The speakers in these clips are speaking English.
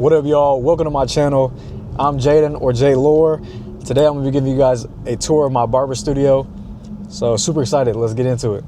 What up, y'all? Welcome to my channel. I'm Jaden, or J Lore. Today I'm gonna be giving you guys a tour of my barber studio. So super excited, let's get into it.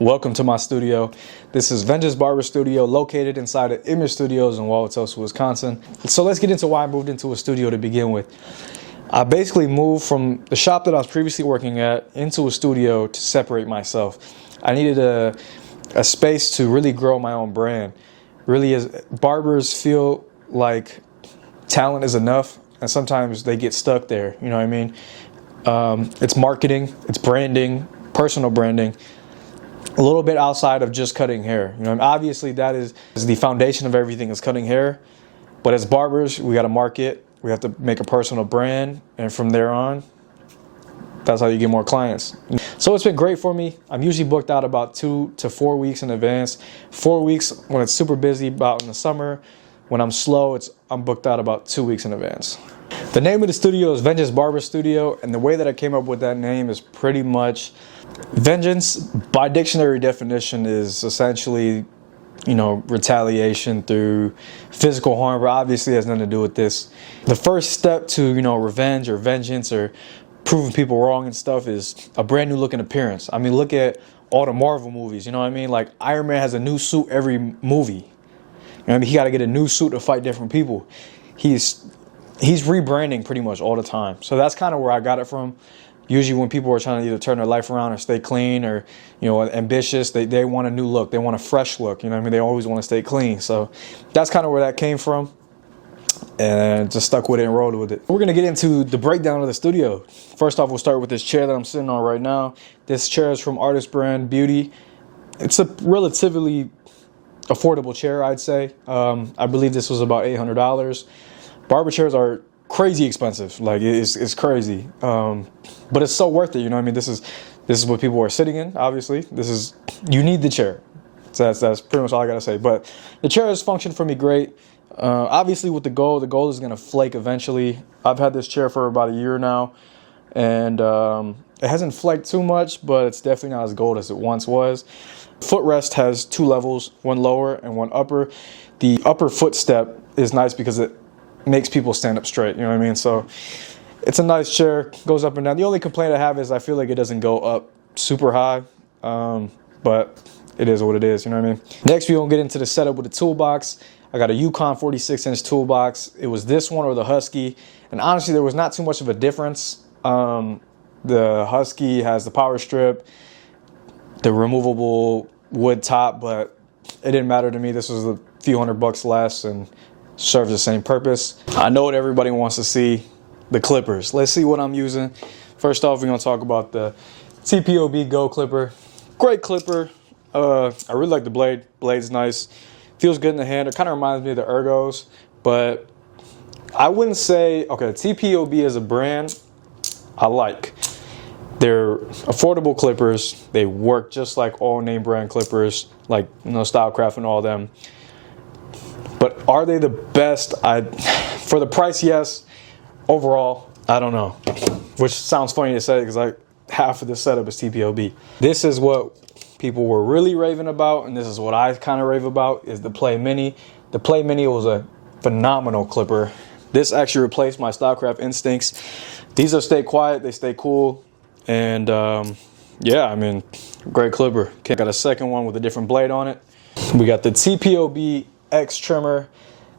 Welcome to my studio. This is Vengeance Barber Studio, located inside of Image Studios in Wauwatosa, Wisconsin. So let's get into why I moved into a studio to begin with. I basically moved from the shop that I was previously working at into a studio to separate myself. I needed a space to really grow my own brand. Really, as barbers feel like talent is enough, and sometimes they get stuck there, you know what I mean? It's marketing, it's branding, personal branding. A little bit outside of just cutting hair. You know, obviously that is the foundation of everything, is cutting hair. But as barbers, we got to market. We have to make a personal brand, and from there on, that's how you get more clients. So it's been great for me. I'm usually booked out about 2 to 4 weeks in advance. 4 weeks when it's super busy, about in the summer. When I'm slow, I'm booked out about 2 weeks in advance. The name of the studio is Vengeance Barber Studio, and the way that I came up with that name is pretty much vengeance. By dictionary definition is essentially, you know, retaliation through physical harm, but obviously it has nothing to do with this. The first step to, you know, revenge or vengeance or proving people wrong and stuff is a brand new looking appearance. I mean, look at all the Marvel movies, you know what I mean? Like Iron Man has a new suit every movie. You know what I mean? He got to get a new suit to fight different people. He's rebranding pretty much all the time. So that's kind of where I got it from. Usually when people are trying to either turn their life around or stay clean or, you know, ambitious, they want a new look. They want a fresh look. You know what I mean? They always want to stay clean. So that's kind of where that came from. And just stuck with it and rolled with it. We're going to get into the breakdown of the studio. First off, we'll start with this chair that I'm sitting on right now. This chair is from Artist Brand Beauty. It's a relatively affordable chair, I'd say. I believe this was about $800. Barber chairs are crazy expensive. Like it's crazy, but it's so worth it. You know what I mean? This is what people are sitting in. Obviously, you need the chair. So that's pretty much all I gotta say. But the chair has functioned for me great. Obviously, with the gold is gonna flake eventually. I've had this chair for about a year now, and it hasn't flaked too much, but it's definitely not as gold as it once was. Footrest has 2 levels, one lower and one upper. The upper footstep is nice because it makes people stand up straight, you know what I mean? So it's a nice chair, goes up and down. The only complaint I have is I feel like it doesn't go up super high, but it is what it is, you know what I mean? Next, we're gonna get into the setup with the toolbox. I got a Yukon 46-inch toolbox. It was this one or the Husky, and honestly, there was not too much of a difference. The Husky has the power strip, the removable wood top, but it didn't matter to me. This was a few $100 less and serves the same purpose. I know what everybody wants to see, the clippers. Let's see what I'm using. First off, we're gonna talk about the TPOB Go clipper. Great clipper. I really like the blade. Blade's nice. Feels good in the hand. It kind of reminds me of the Ergos, but I wouldn't say, okay, TPOB as a brand, I like. They're affordable clippers. They work just like all name brand clippers, like, you know, Stylecraft and all them. But are they the best? For the price, yes. Overall, I don't know. Which sounds funny to say because like half of the setup is TPOB. This is what people were really raving about, and this is what I kind of rave about, is the Play Mini. The Play Mini was a phenomenal clipper. This actually replaced my Stylecraft Instincts. These will stay quiet, they stay cool, and yeah, I mean, great clipper. Okay, got a second one with a different blade on it. We got the TPOB X trimmer.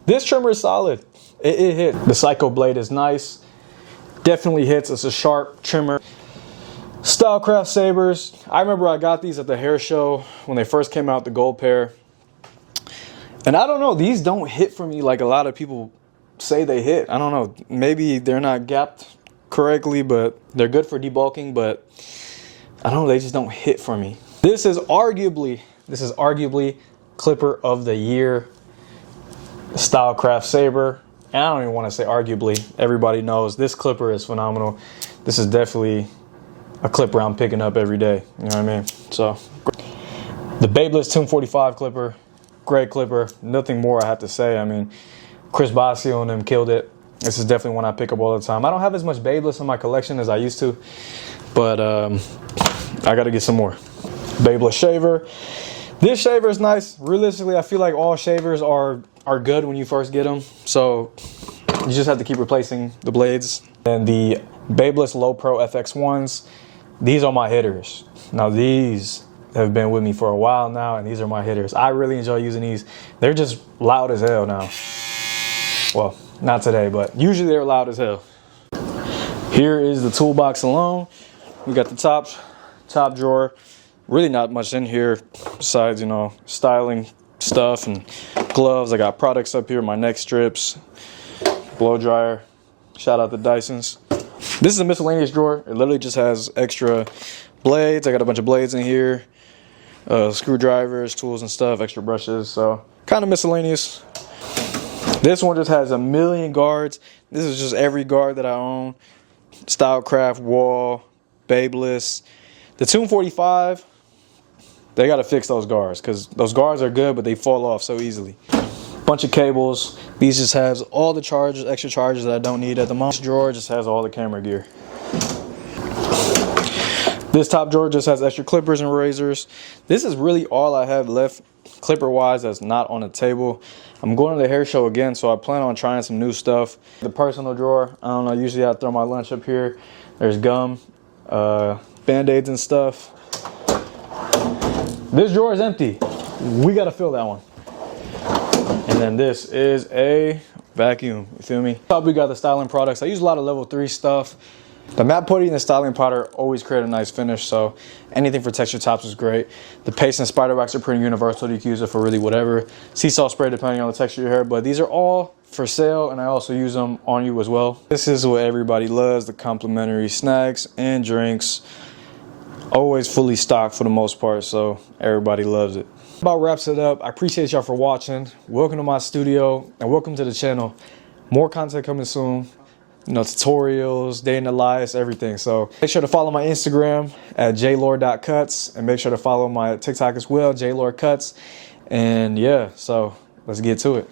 This trimmer is solid. It hit. The Psycho blade is nice. Definitely hits. It's a sharp trimmer. Stylecraft sabers. I remember I got these at the hair show when they first came out, the gold pair. And I don't know, these don't hit for me like a lot of people say they hit. I don't know. Maybe they're not gapped correctly, but they're good for debulking, but I don't know, they just don't hit for me. This is arguably Clipper of the Year, Stylecraft Saber. And I don't even want to say arguably. Everybody knows this clipper is phenomenal. This is definitely a clipper I'm picking up every day. You know what I mean? So, the Babyliss Tomb 45 clipper, great clipper. Nothing more I have to say. I mean, Chris Basio and them killed it. This is definitely one I pick up all the time. I don't have as much Babyliss in my collection as I used to, but I got to get some more. Babyliss shaver. This shaver is nice. Realistically, I feel like all shavers are good when you first get them. So you just have to keep replacing the blades. And the Babyliss Low Pro FX1s, these are my hitters. Now these have been with me for a while now, and these are my hitters. I really enjoy using these. They're just loud as hell now. Well, not today, but usually they're loud as hell. Here is the toolbox alone. We got the top drawer. Really not much in here besides, you know, styling stuff and gloves. I got products up here, my neck strips, blow dryer. Shout out to Dyson's. This is a miscellaneous drawer. It literally just has extra blades. I got a bunch of blades in here, screwdrivers, tools and stuff, extra brushes. So kind of miscellaneous. This one just has a million guards. This is just every guard that I own. Stylecraft, Wall, Babyliss. The Tomb 45, they got to fix those guards because those guards are good, but they fall off so easily. Bunch of cables. These just has all the chargers, extra chargers that I don't need at the moment. This drawer just has all the camera gear. This top drawer just has extra clippers and razors. This is really all I have left clipper-wise that's not on the table. I'm going to the hair show again, so I plan on trying some new stuff. The personal drawer, I don't know, usually I throw my lunch up here. There's gum, Band-Aids and stuff. This drawer is empty. We gotta fill that one. And then this is a vacuum, you feel me? We got the styling products. I use a lot of level 3 stuff. The matte putty and the styling powder always create a nice finish, so anything for texture tops is great. The paste and spider wax are pretty universal. You can use it for really whatever. Sea salt spray depending on the texture of your hair, but these are all for sale, and I also use them on you as well. This is what everybody loves, the complimentary snacks and drinks. Always fully stocked for the most part, so everybody loves it. About wraps it up. I appreciate y'all for watching. Welcome to my studio and welcome to the channel. More content coming soon. You know, tutorials, day in the lives, everything. So make sure to follow my Instagram at jlord.cuts and make sure to follow my TikTok as well, jlordcuts. And yeah, so let's get to it.